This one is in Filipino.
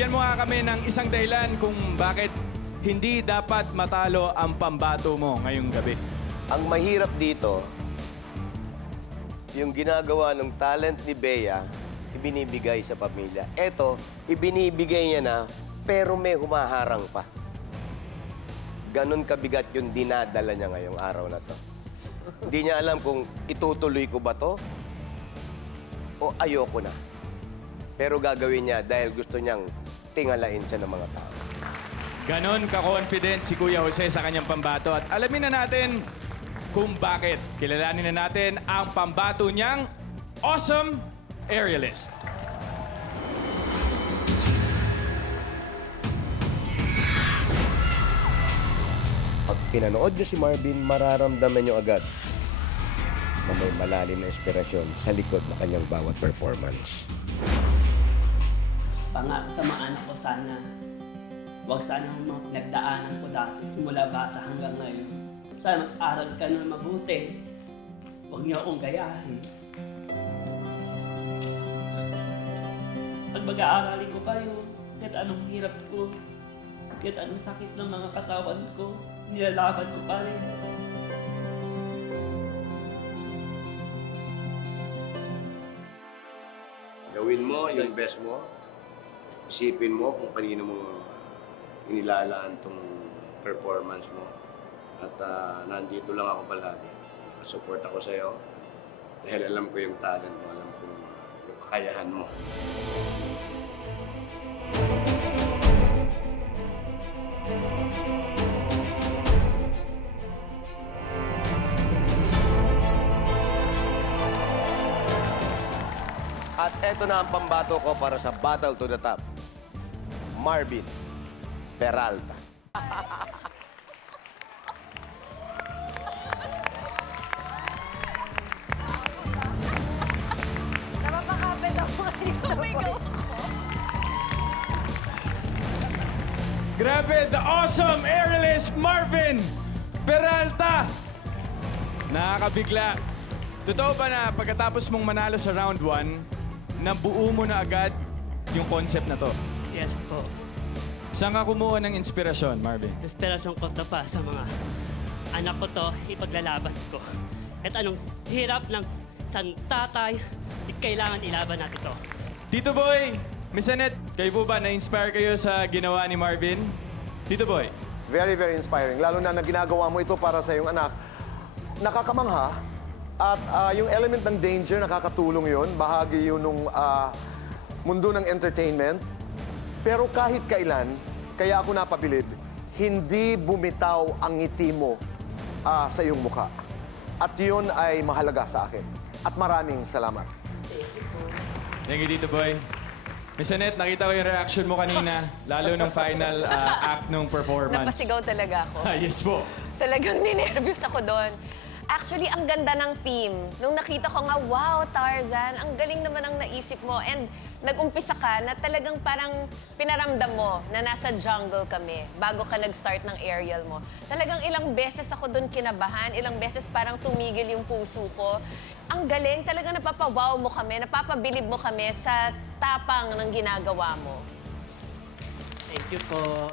bigyan mo nga kami ng isang dahilan kung bakit hindi dapat matalo ang pambato mo ngayong gabi. Ang mahirap dito, yung ginagawa ng talent ni Bea, ibinibigay sa pamilya. Eto, ibinibigay niya na, pero may humaharang pa. Ganon kabigat yung dinadala niya ngayong araw na to. Hindi niya alam kung itutuloy ko ba to o ayoko na. Pero gagawin niya dahil gusto niyang tingalain siya ng mga tao. Ganon ka-confident si Kuya Jose sa kanyang pambato. At alamin na natin kung bakit. Kilalanin na natin ang pambato niyang awesome aerialist. Pag pinanood niyo si Marvin, mararamdaman niyo agad na may malalim na inspirasyon sa likod ng kanyang bawat performance. Pangako sa mga anak ko sana, huwag sana ang mga pinagdaanan ko dati simula bata hanggang ngayon. Sana mag-aral ka na mabuti. Huwag niyo akong gayahin. Pag mag-aaralin ko kayo, kahit anong hirap ko, kahit anong sakit ng mga katawan ko, nilalaban ko pa rin. Gawin mo yung best mo. Isipin mo kung kanino mo inilalaan tong performance mo. At nandito lang ako palagi. Nakasupport ako sa'yo. Dahil alam ko yung talent mo, alam ko yung kakayahan mo. At eto na ang pambato ko para sa Battle to the Top. Marvin Peralta. Napapakapit ako. Sumigaw ako. Grabe, the awesome aerialist Marvin Peralta! Nakakabigla. Totoo ba na pagkatapos mong manalo sa round 1, nabuo mo na agad yung concept na to? Yes po. Saan ka kumuha ng inspirasyon, Marvin? Inspirasyon ko to pa sa mga anak ko to, ipaglalaban ko. At anong hirap ng isang tatay, kailangan ilaban natin to. Tito Boy, Miss Annette, kayo po ba na-inspire kayo sa ginawa ni Marvin? Tito Boy? Very, very inspiring. Lalo na ginagawa mo ito para sa iyong anak. Nakakamangha. At yung element ng danger, nakakatulong yun. Bahagi yun nung mundo ng entertainment. Pero kahit kailan, kaya ako napabilib, hindi bumitaw ang ngiti mo sa iyong mukha. At yun ay mahalaga sa akin. At maraming salamat. Thank you, Tito Boy. Miss Annette, nakita ko yung reaction mo kanina, lalo nung final act nung performance. Napasigaw talaga ako. Yes po. Talagang ninervyos ako doon. Actually, ang ganda ng team. Nung nakita ko nga, wow, Tarzan, ang galing naman ang naisip mo. And nag-umpisa ka na talagang parang pinaramdam mo na nasa jungle kami bago ka nag-start ng aerial mo. Talagang ilang beses ako doon kinabahan, ilang beses parang tumigil yung puso ko. Ang galing, talagang napapawaw mo kami, napapabilib mo kami sa tapang ng ginagawa mo. Thank you po.